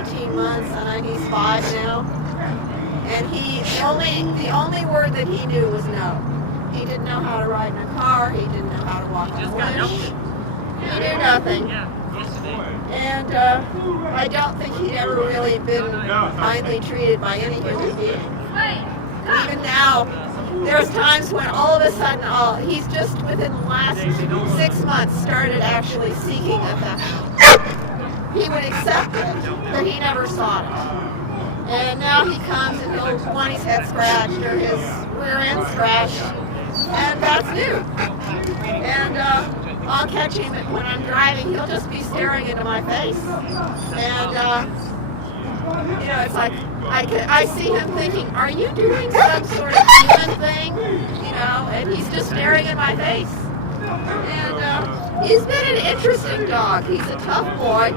18 months, and he's 5 now. And the only word that he knew was no. He didn't know how to ride in a car. He didn't know how to walk on a leash. He knew nothing. And I don't think he'd ever really been kindly treated by any human being. Even now, there's times when all of a sudden, he's just within the last 6 months started actually seeking affection. He would accept it, but he never sought it. And now he comes and he'll want his head scratched or his rear end scratched, and that's new. And I'll catch him when I'm driving. He'll just be staring into my face, and it's like I see him thinking, "Are you doing some sort of human thing?" And he's just staring in my face. And he's been an interesting dog. He's a tough boy.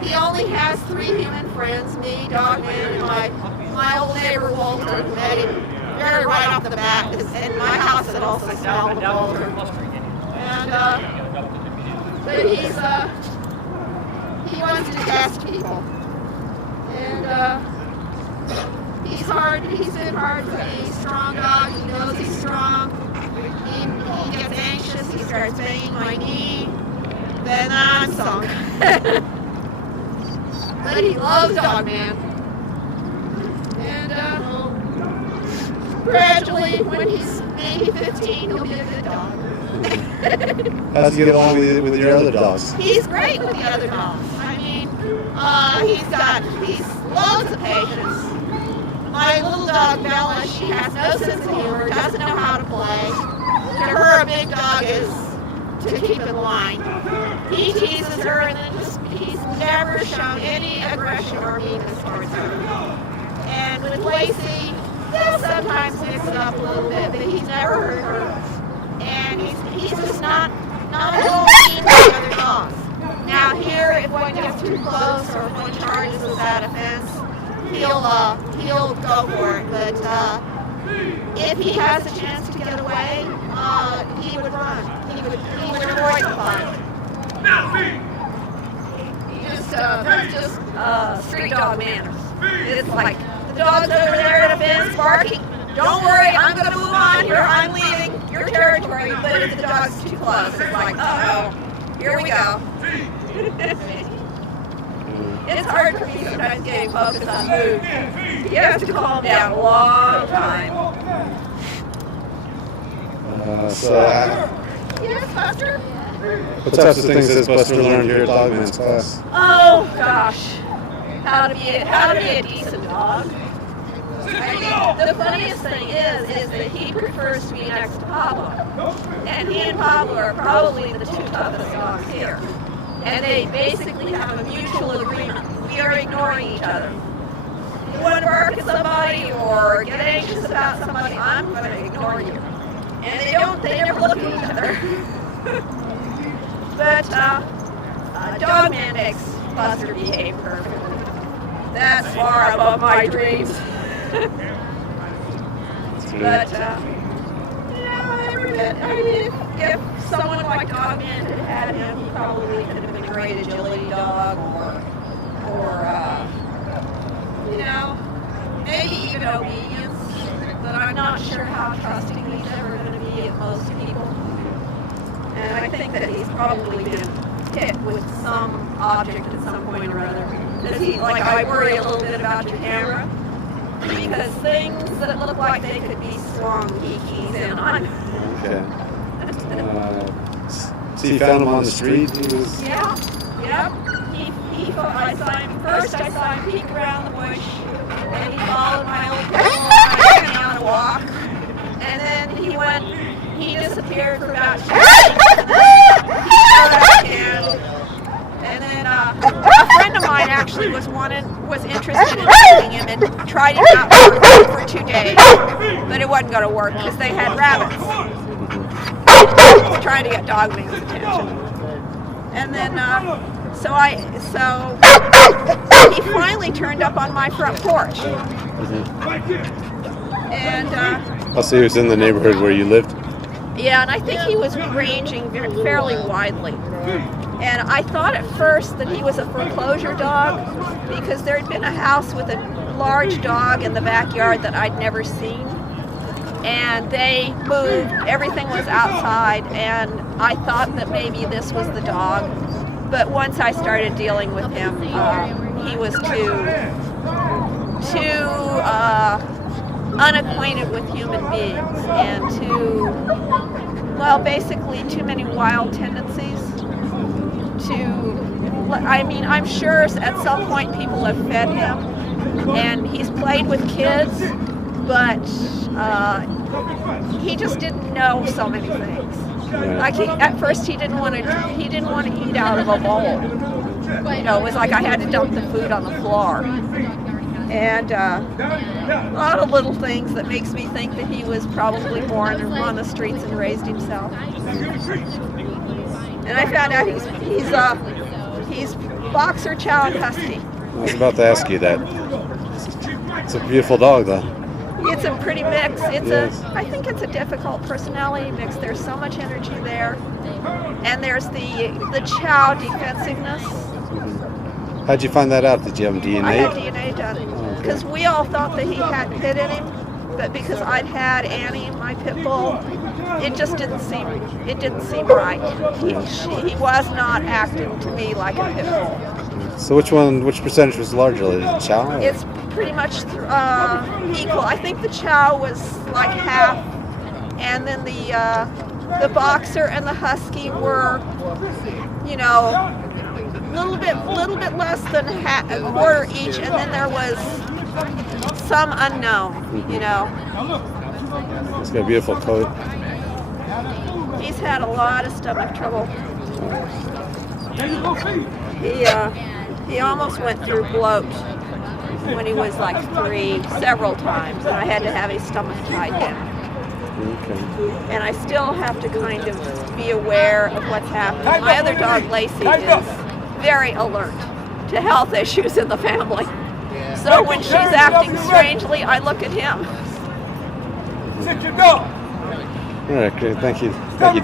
He only has 3 human friends: me, Dogman, and my old neighbor Walter, who met him very right off the bat. In my house, it also smelled of Walter. And but he wants to test people. And he's been hard for me. He's a strong dog. He knows he's strong. He gets anxious. He starts banging my knee. Then I'm sunk. But he loves Dogman. And gradually, when he's maybe 15, he'll be a good dog. How's he get along with your other dogs? He's great with the other dogs. I mean, he's loads of patience. My little dog Bella, she has no sense of humor, doesn't know how to play. To her, a big dog is to keep in line. He teases her, and then he's never shown any aggression or meanness towards her. And with Lacy, he'll sometimes mix it up a little bit, but he's never hurt her. And he's just not at all mean to the other dogs. Now here, if one gets too close or if one charges with that offense, he'll go for it. But if he has a chance to get away, he would run. He would avoid the fight. That's just street dog manners. It's like the dog's over there at a fence barking. Don't worry, I'm going to move on here. I'm leaving your territory. But if the dog's too close, it's like, uh-oh, here we go. It's hard for me sometimes getting focused on food. You have to calm down a long time. Yes, Buster? What types of things has Buster learned here at Dogman's class? Oh, gosh. How to be a decent dog. I mean, the funniest thing is that he prefers to be next to Pablo. And he and Pablo are probably the 2 toughest dogs here. And they basically have a mutual agreement. We are ignoring each other. You want to bark at somebody or get anxious about somebody, I'm going to ignore you. And they never look at each other. But Dogman makes Buster behave perfectly. That's far above my dreams. But, if someone like Dogman had had him, he probably could have been a great agility dog or maybe even obedience. But I'm not sure how trusting he's ever going to be of most people. And I think that he's probably been hit with some object at some point or other. I worry a little bit about your camera. Because things that look like they could be swung, he keys in on. Okay. So you found him on the street? Yeah. I saw him peek around the bush, and he followed my old girl on a walk, and then he disappeared for about 2 days. And then a friend of mine actually was interested in taking him and tried him out for 2 days, but it wasn't going to work because they had rabbits. Trying to get Dogman's attention. And then so he finally turned up on my front porch. And so he was in the neighborhood where you lived? Yeah, and I think he was ranging fairly widely. And I thought at first that he was a foreclosure dog because there had been a house with a large dog in the backyard that I'd never seen. And they moved, everything was outside, and I thought that maybe this was the dog. But once I started dealing with him, he was too unacquainted with human beings and basically too many wild tendencies. I'm sure at some point people have fed him, and he's played with kids, but he just didn't know so many things. Like at first he didn't want to eat out of a bowl. It was like I had to dump the food on the floor. And a lot of little things that makes me think that he was probably born on the streets and raised himself. And I found out he's boxer, chow, and husky. I was about to ask you that. It's a beautiful dog, though. It's a pretty mix. I think it's a difficult personality mix. There's so much energy there, and there's the chow defensiveness. How'd you find that out? Did you have DNA? I had DNA done because we all thought that he had pit in him, but because I'd had Annie, my pit bull, it just didn't seem right. He was not acting to me like a pit bull. So which percentage was larger, the chow? Or? It's pretty much equal. I think the chow was like half, and then the boxer and the husky were, little bit less than a quarter each, and then there was some unknown. He's got a beautiful coat. He's had a lot of stomach trouble. He almost went through bloat when he was like 3 several times, and I had to have his stomach tied down. Okay. And I still have to kind of be aware of what's happening. My other dog, Lacy, is very alert to health issues in the family. So when she's acting strangely, I look at him. All right, great. Thank you, Debbie.